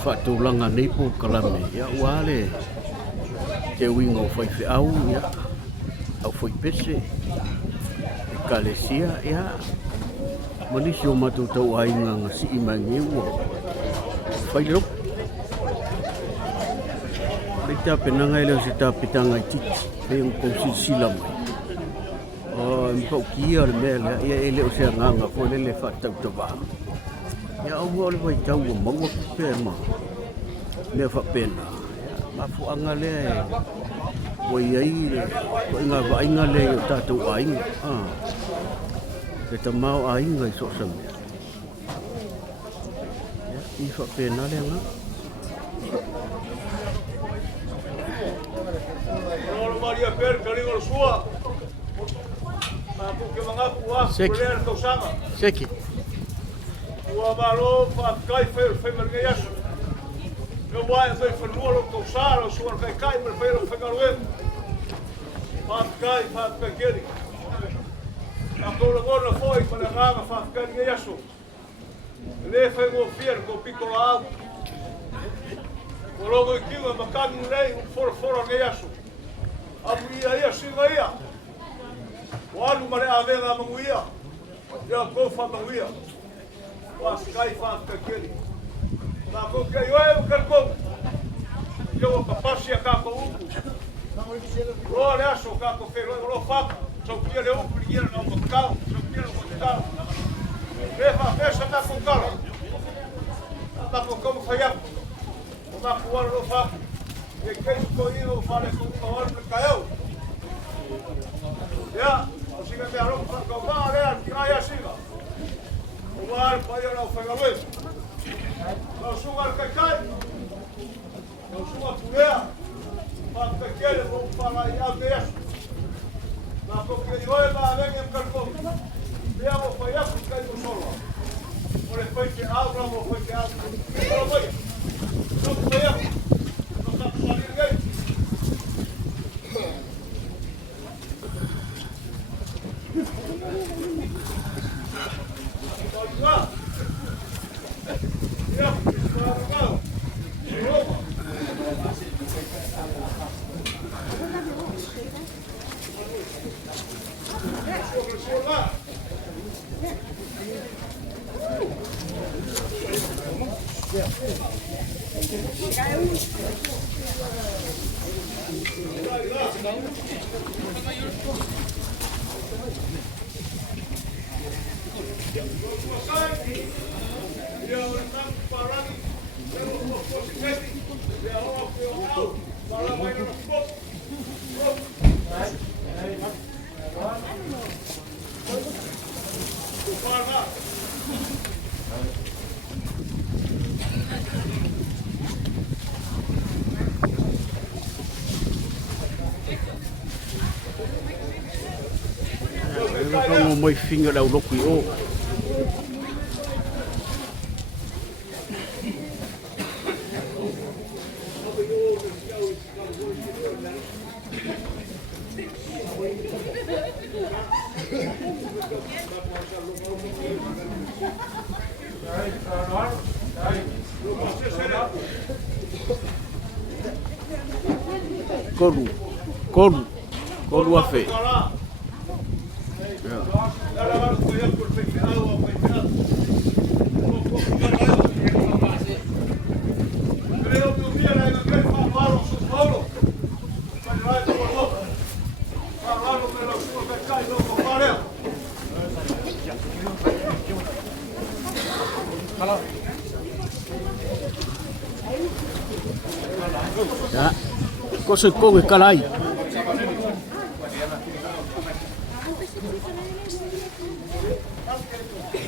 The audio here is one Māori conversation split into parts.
Fatulanga nei po kalame ya wale te wingo foi fe au ya au foi pese kalesia ya manisi o matu tau ainga ngasi imangi wo fai lo Rita penanga ele se ta pitanga titi pe un kosi silam o mpo kia le mele ya ele o se nganga ko le fa tau tava ya o le vai tau mo pe ma me fa pena ma fu anga le o ai ko inga le o tatu ai ke ta mau ai ngai so sam ya I fa pena le nga Maria Per Carigo sua ma porque manga pua poder tosama seki o balo fa kai fe mergaias no vai foi fornulo tosaro sua kai per fer fe galwen fa pequeni a cola gorna foi para rama fa kai yaso le fe go fier go piccola o logo kiwa makan lei for yaso Amuia ia singa ia. Walu mare avega manguia. Ia kofa manguia. Was kai fa kakeli. Na ko ke yo e karko. Yo papasia ka ko uku. Ro le aso ka ko fe ro fa. So kia le uku ia na ko ka. So kia le ko ka. Le fa pesa na ko ka. Na ko como fa ia. Na ko ro fa. E quem escolheu fala com o hora que caiu. Já, o siga me arruma para calmar, né? Que não é assim. O ar para ir ao fegalê. Não sou ar que cai. Não sou a pulea. Para que queira, vamos falar aí ao texto. Na porque eu é lá vem em carcom. Veamos para allá porque cai no solo. Por efeito que abra, por efeito que abra. Não vai. Não vai. Moi finga da uloku o Koru afe. Ya, koso kowe kalai.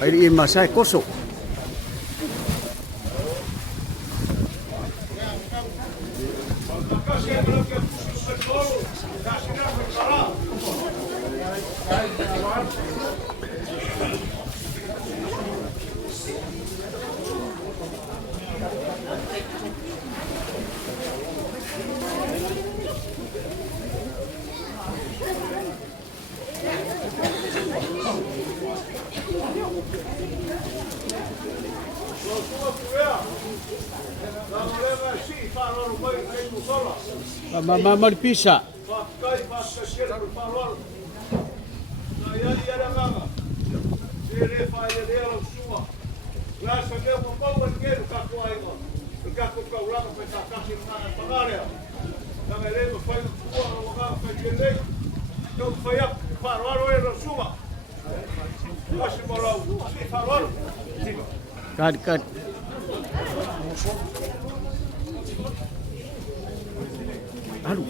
Ai masai koso. Maripisa. Kad. Aduh.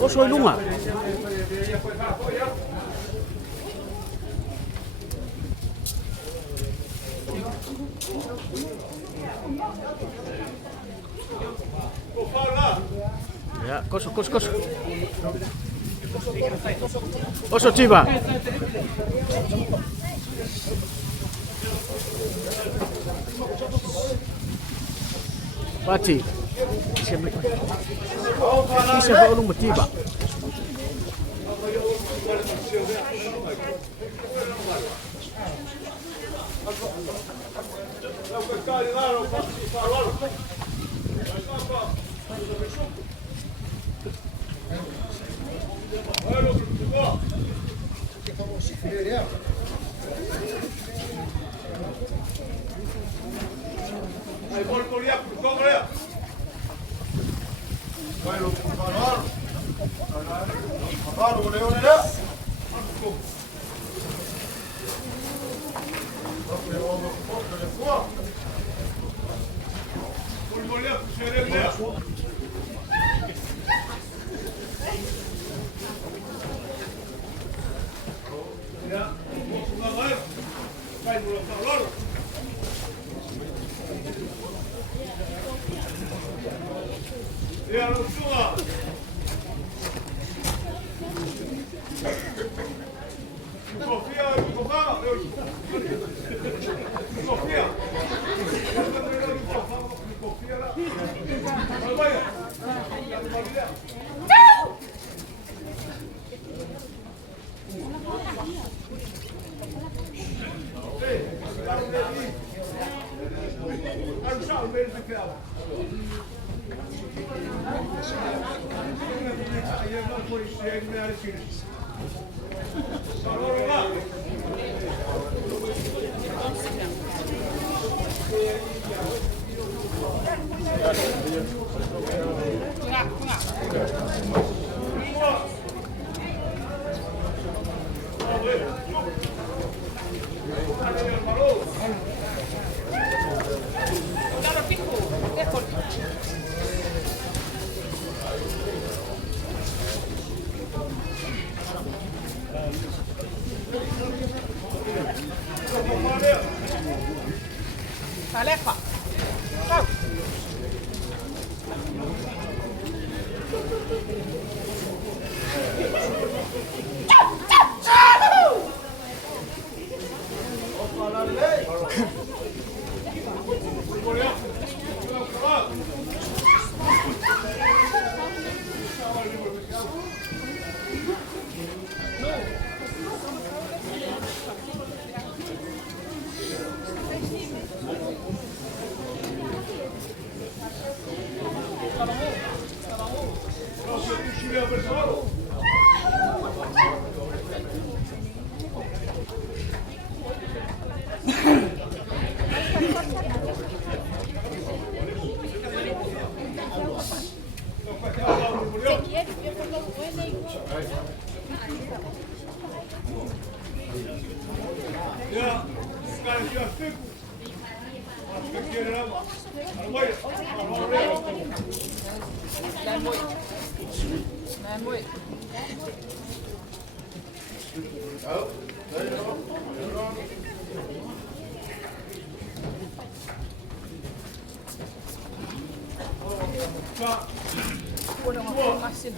Koso ilunga. Ya, koso. Koso Chiba. Pati. Siapa ulung bertiba? Ya, sekarang dia stick. Masuk kiri lama. Almoi. Memoi. Masin.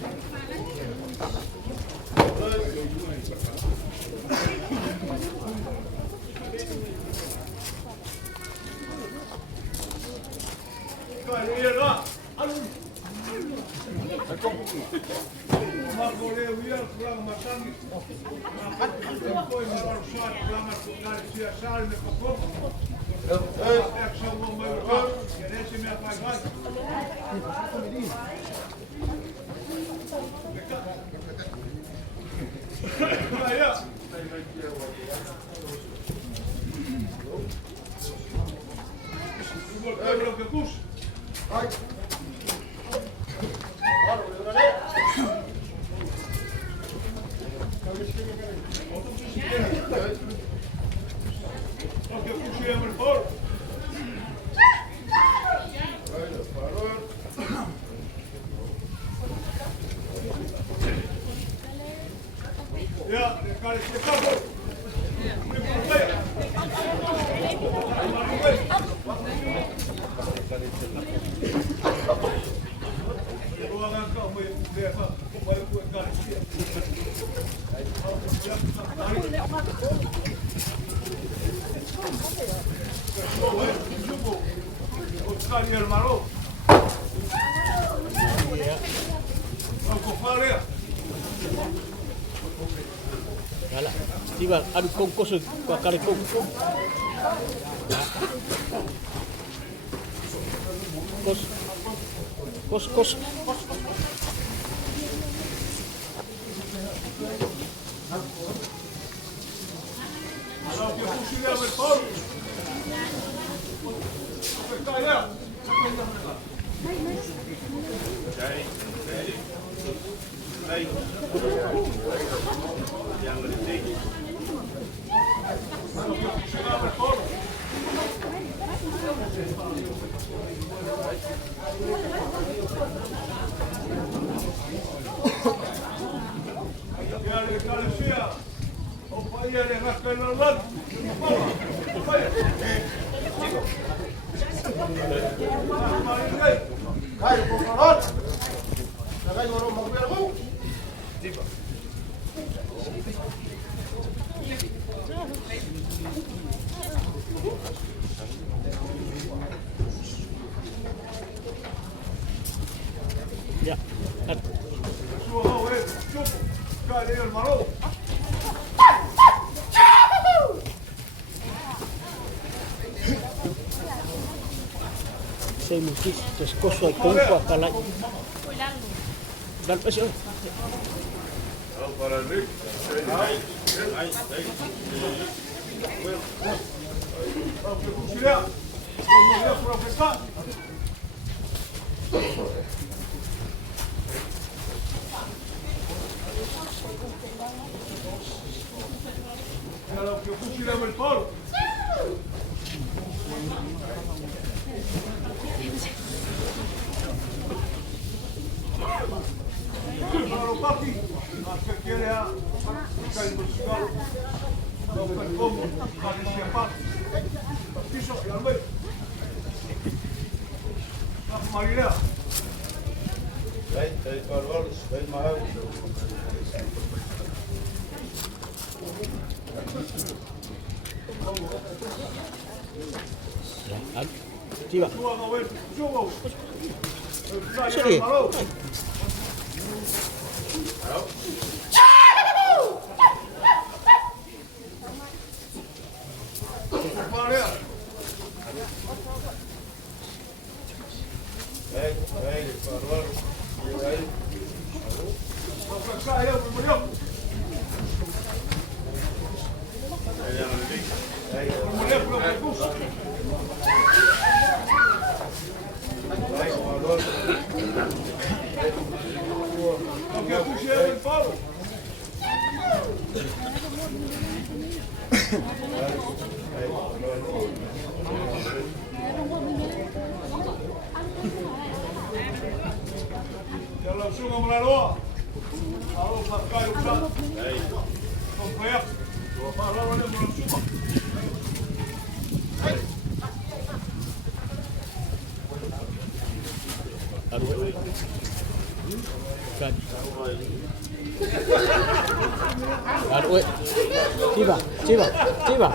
Galak. Tiba adu kongkos kwa kali kongkos. Kos. Ya. Saya mesti sekolah kongko kalai. Dan pasal. Para Rick. Kalau que fusilamos el polo. Claro, papi, se quiere a el musical, lo que como, para que se aparte. Piso y al medio. La marinera. Hey, Carlos, ven más. Tiba. Sini. Kalau sungai melalui, kalau pakai ulang, komplek, kalau ada melalui semua. Aduh, ciba. Ciba.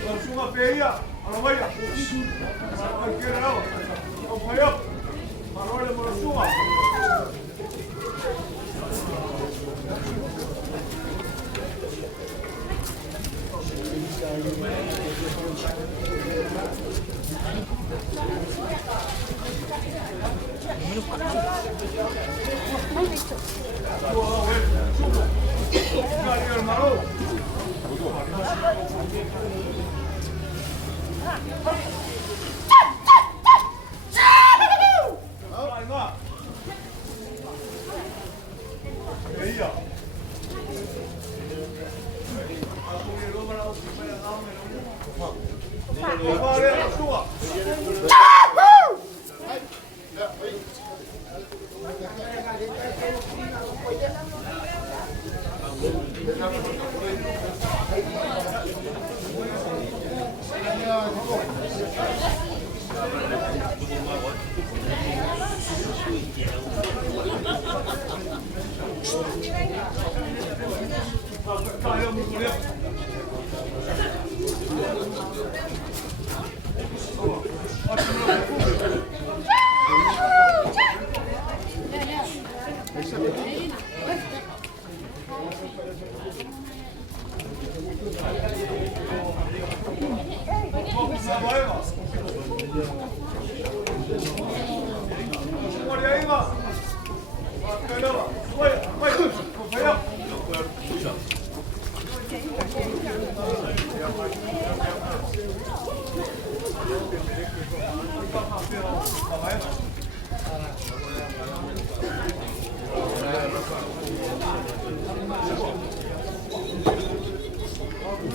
Langsung apa ya? Alamaya.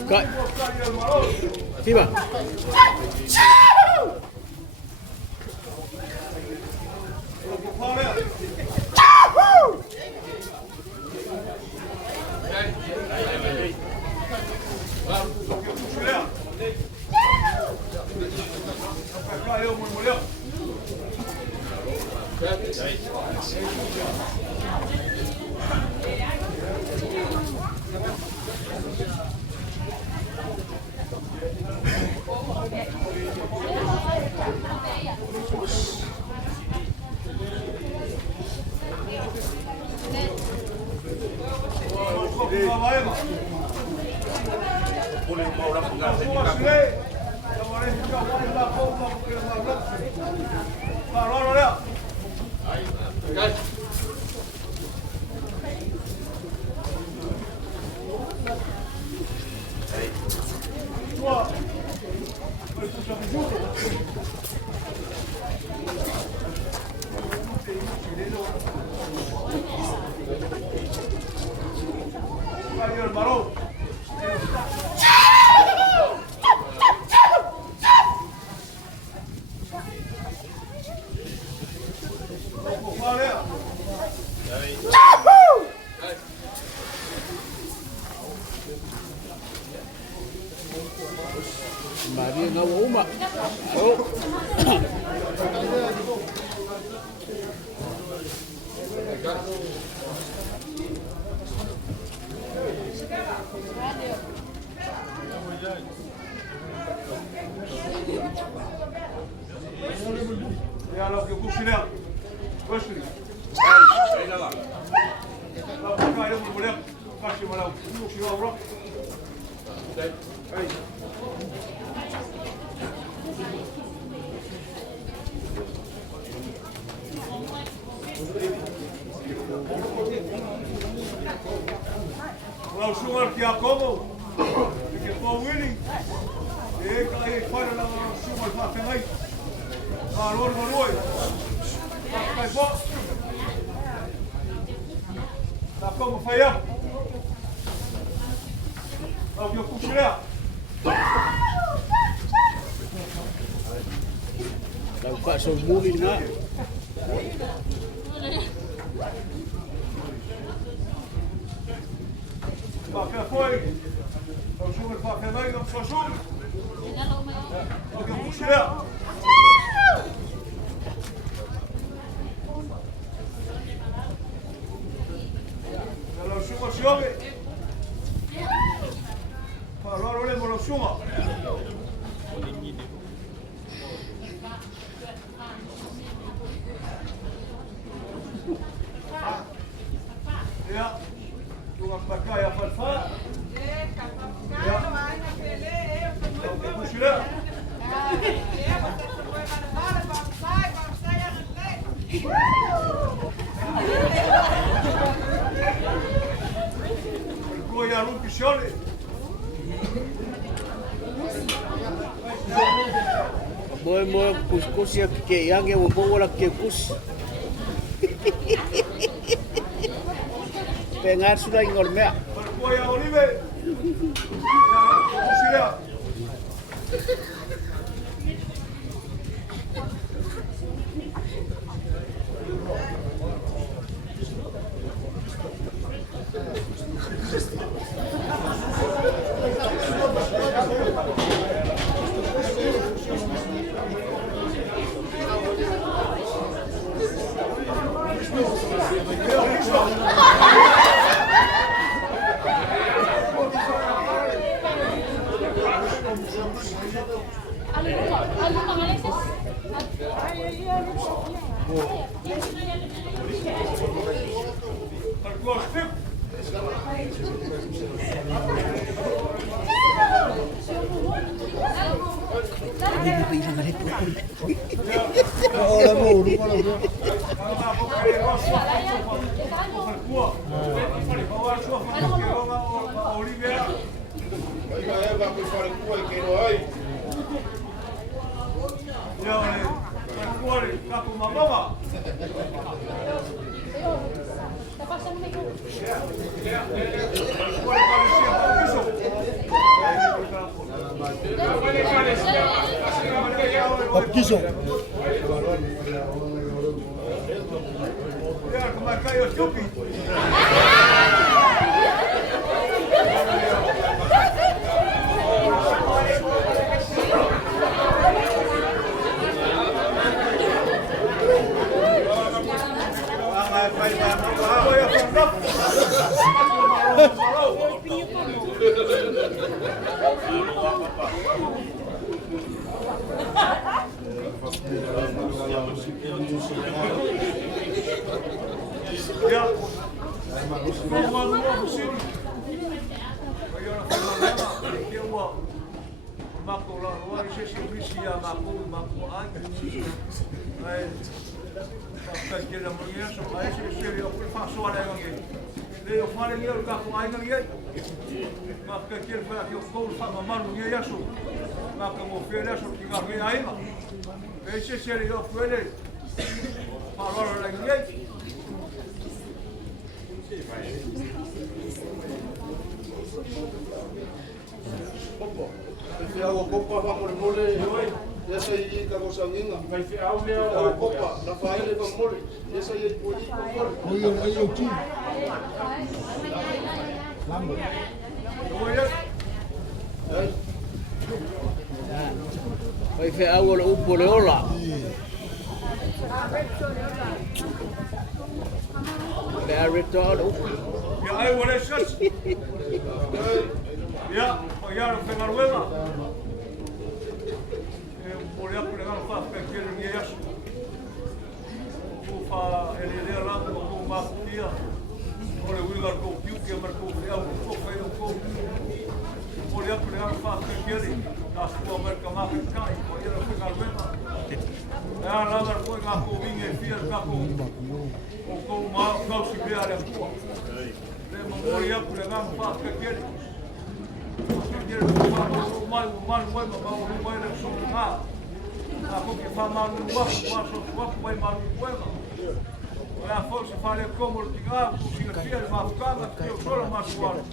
Kak. Tiba. Maria na uma. Ja, loop je goed snel. Rustig. Hey, lá. Loop je maar op, mulher. Faz je maar op. Doe je wel op. Hey. Nou, zomaar ja komen. Ik heb gewoon winning. Ik ga je verder dan zomaar van mij. Maar hoor maar mooi. Bij bos. Daar komen van jou. Nou, je komt snel. Nou, pas zo moeilijk na. Pak foi. O jogo para Fernando não só jogo. Eu puxei. Ela chama chove. Para agora olha para chama. Kua ia rupi siole. Moe kuskusi ya ke yange wo bola ke kus. Pengar sudah ingol mea. Kua ia olive. Kusia. Papquizo. Vai fe agua lo upo le ola. Le arreto al upo. Ya ai wale shas. Ya, o ya lo pegaruela. Por ya por legal fa que quiero ni eso. Fa ele lá com uma tia. Ole wigar ko piu que marcou ya o foi o co. Por ya por legal fa que quiero. Na sua marca marca cai, por ya lo pegaruela. Ya lá dar foi ga ko vinha fia ga ko. O co ma ga se vê a rua. Le memoria por legal fa que quiero. Ako ke whamanu wapu, waso wapu wai manu kuenga. Ea fo se whare komoro ki ngā, kusinga tia i mawhukanga, ki o sora masuaru.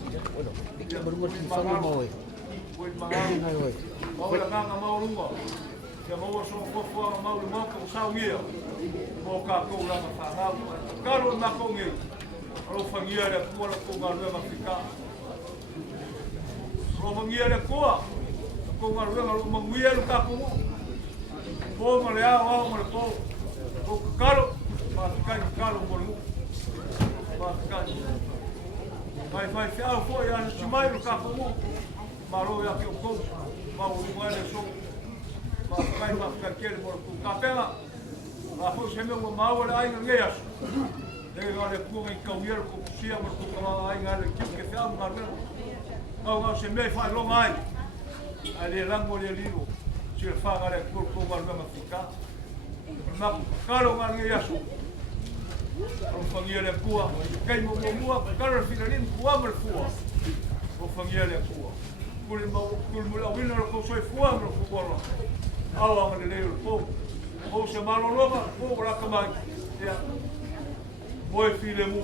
Ika barumati whangu maoi. Koe mangaru, maura nganga maurunga. Kia maua so kofu anga mauru mauka o saungia. Mo ka kou ranga whanau. Karo na kongi, alo whangia rea kuara ko ngā ruenga whika. Alo whangia rea kua, ko ngā ruenga alo manguia lu ka kongu. Po ma le ao ma le po. Po karo, ma kai karo mo lu. Ma kai. Vai se ao foi a chimai lu ka kongu. Ma ro ya ke o ko. Ma o lu le so. Ma kai ke mo ku ka pela. Ma fo se me mo ma o le ai ngai as. Le ga le ku ngai ka uer ku sia mo ku ka ai ngai le ki ke fa ma le. Au se me fa lo mai. Ale lango le lilo. Se whangare kurko warunga whika. Maku karo ngangi yasu. O fangiele kua, kai mo mua, karo finalim kua mer kua. O fangiele kua. Kuli mula wina ko soi fua mer kua. Awa ngale leo ko. O se maloloma ko la kamai. Ya. Boy file mu.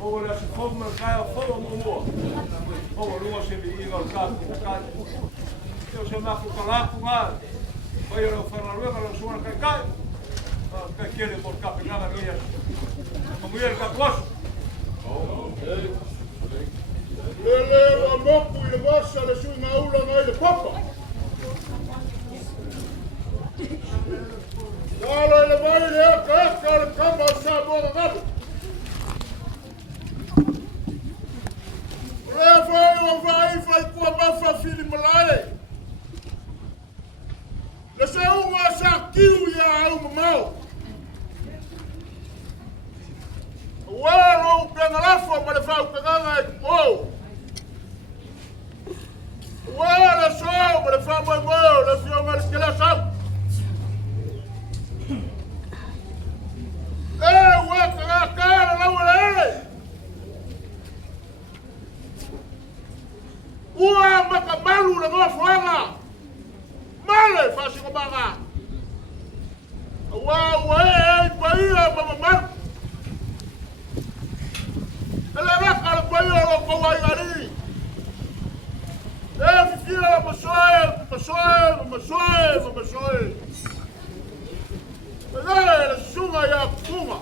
O la se forma kaya fo mo mo. O lu se vi inga ka. Eu se maku kala kunga. Vai ao Ferraruega, ao Suana Caicai, que quiere por capinada aquella. A mulher catuaço. Lele wa moku i le wasa le sui ngā ula ngai le papa. Lalo i le mai le eka le kama o sa boga ngadu. Lea whai o whai kua mawha fili malae. Le se unga sa kiu ia au mamau. Walo penga lafo ma le whau kaganga e kupou. Wala so ma le whau mai moe le fionga le kela sau. Waka ngā kāra lau le ele. Ua maka malu le ngā whanga. Male fasi ko banga. Wa paia mama mar. Ele raka le paia lo ko wa ngari. Fia masoe. Le sunga ya kunga.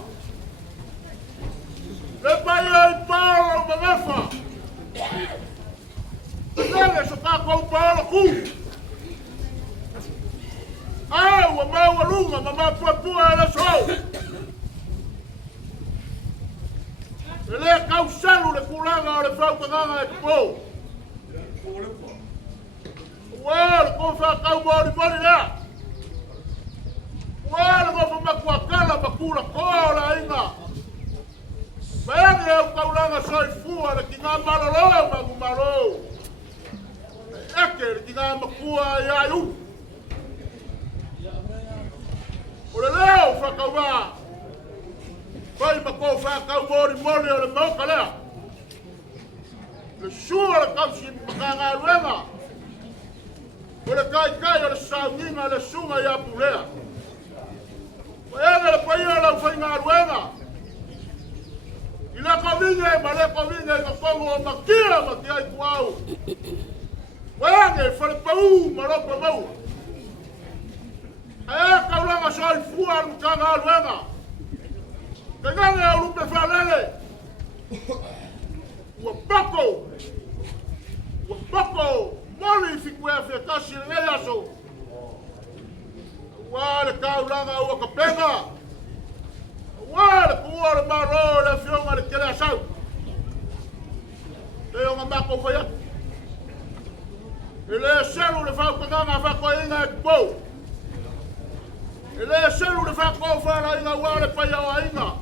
Le paia palo mamafa. Le so ka ko palo ku. Wa mau lunga mama pua la so. Le kau salu le kulanga o le fau kanga e po. Wa ko fa kau bori bori la. Wa mo fa makua kala makula ko la inga. Bae o kau langa soi fua le kinga malolo magumaro. Eke kinga makua ya yu. Ole leo whakaua. Pai mako whakau mori o le mauka lea. Le sua le kausi makanga luenga. Ole kai o le saunginga le sunga ia pulea. Ega le paia lau whainga luenga. I le kavinga ma le kavinga i kakongo o makia i kuau. Waenge whale pau ma ropa mau. Kaulanga soi fua mkanga aluenga. Kengane au lupe whalele. Wapako. Moli fikue fia kasi le yaso. Wale kaulanga ua kapenga. Wale kuwa le maro le fionga le kele asau. Leo ngambako faya. Ele selu le fau kanganga whako inga e kupou. Ele selu le whako whara inga wale paya o inga.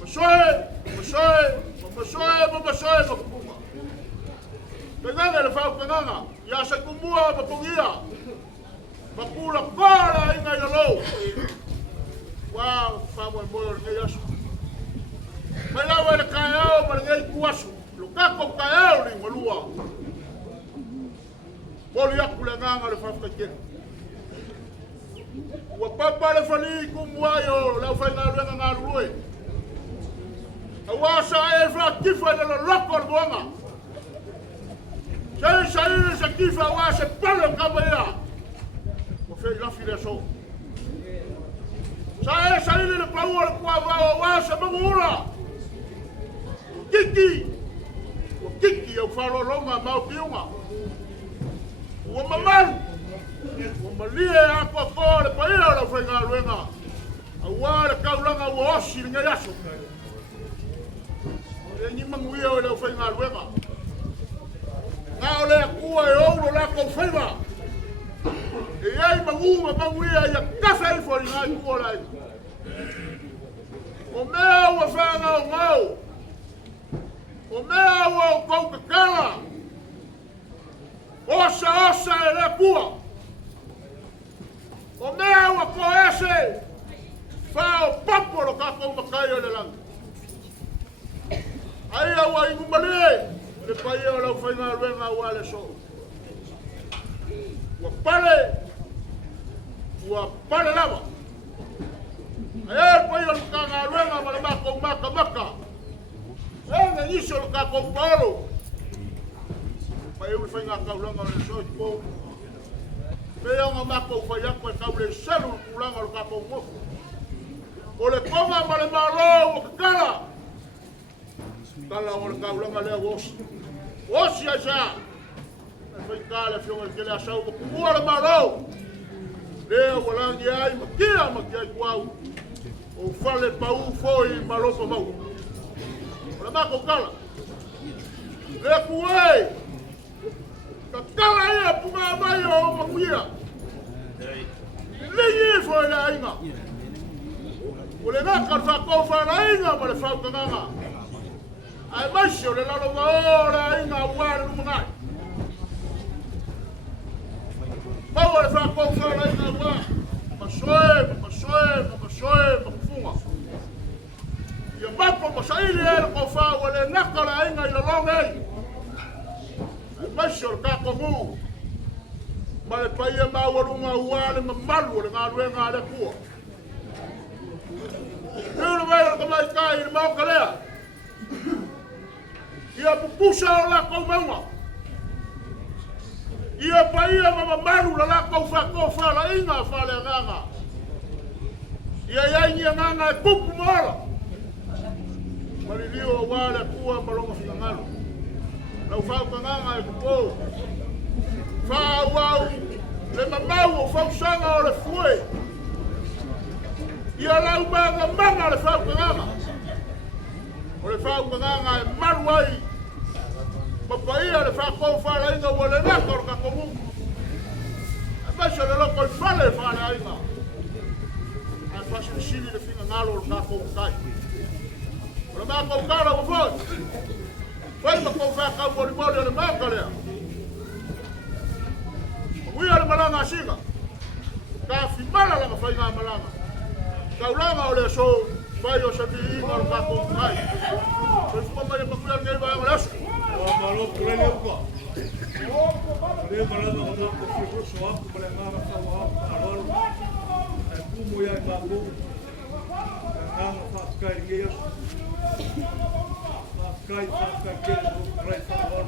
Masoe, makupunga. Kengane le whau kanganga. Ia se kumua mapungia. Makula kora inga yalo. Wow, whamoe moe nge yasu. Mai lawa le kaiao ma nge kuasu. Lukako kaiao ni malua. Bolu yaku le nganga le whafka kere. Ua papa le whali kumuayo lau whainga luenga ngā rurue. Awasa e wha kifa le loko le buanga. Sa kifa awasa palo kama ia. Ua whai lafi le so. Sa le paua le kua wao awasa mangura. Kiki au whalolonga mau kiunga. Ua mamaru. Ua malie ako ko le paia le whainga luenga. Awa le kaulanga ua osi le ngai aso. E ni manguia o le whainga luenga. Ngā o le kua e ouro la kou whaiva. E ei manguia ia kawha i fori ngai kua lai. O mea ua whanga o ngau. O mea ua o kou kakala. Osa e le kua. O mea ua Fonga ko ese. Fao papo lo ka ko makai ole lang. Ai au ai ngumale. Le pai o lo fai na luenga wale so. Wa pale lava. Ai pai o ka na luenga mala mako maka. Ena iso lo ka ko palo. Pai o fai na ka luenga le so ko. Pea nga mako fai ako e kau le selu kulanga lo ka ko mo. O le konga ma le malo o kakala. Kala o le kaulanga lea wosi. Wosi a sa. E fai kale fionga ke le asau o kumua le malo. Lea walangi ai makia kuau. O fale pau foi malopa mau. O le mako kala. Lea kuei. Kakala ia punga mai o makuia. Lingi foi le ainga. O le naka le whakau whanainga ma le whaukanganga. Ai maisi o le lalo maora inga uare lumungai. Mau o le whakau whanainga uare. Masoe, makufunga. Ia mapo masaili ere ko whau o le naka le ainga i le longei. Ai maisi o le kako mu. Ma le paia mawarunga uare ma malu o le ngā ruenga le kua. Nuna mai o mai kai i mau kalea. Ia pupusa o la kou maunga. Ia paia mamaru la kou whako la inga whale nganga. Ia iaingia nganga e pupu mola. Maririo o wale kua malonga whingangalo. Lau whauka nganga e pupo. Whauau le mamau o whausanga o le fue. Ia lau manga le whaukanganga. O le whaukanganga e maru ai. Papaia le whakau whale inga ua le naka o kakomu. E maisa le loko i whale whale inga. Ai whasi le sili le whinga ngalo o le kakou kai. O le mākou kara o whoi. Whai makou whakau o le mori o le māka lea. Uia le malanga singa. Ka whimala langa whai ngā malanga. Kaulanga o le so vai o sabi inga o kako kai. So fuma mai makuia ngai vai o leso. O malo kule le upa. Le malanga o ko fiu so ap ko le ngara ka wa alol. E kumu ya babu. Nganga fa kai ngai. Fa kai ke o rai fa wa.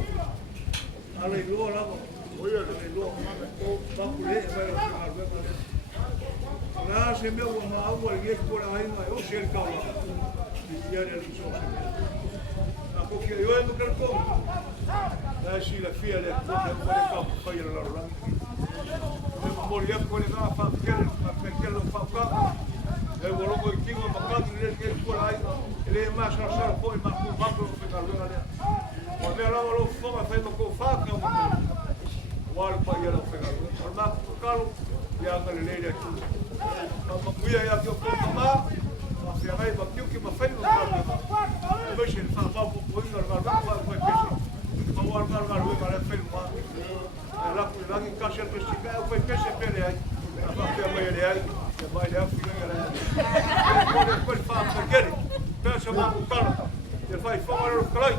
Ale lo la. Oye le lo ngame ko babu le vai o ngara. La se me o ma agua el viejo por ahí no es el cabo. Y ya le hizo. A porque yo en el campo. La si la fia le pone por el campo para ir a la rama. Me moría por el campo para que lo faca. El bolo con el kingo macado le que por ahí. Le más no solo foi más por más por que carga le. Cuando era lo foma fai con faca. Wal para ir a la fega. Al más caro ya que le le aquí. Makuia ia ki o kōtama, ma whiarai ma kiu ki ma whainu ngārunga. E mese ni whakapau pupuinga ngārunga koe pese. Ma wār ngārunga le whainu ma. E rapu i rangi kasi al pese tika, e koe pese pere ai. A whakea mai ele ai, e mai le afu inga le ai. E koe koe whakapakere, pese ma kukara. E whai whangarero kalai.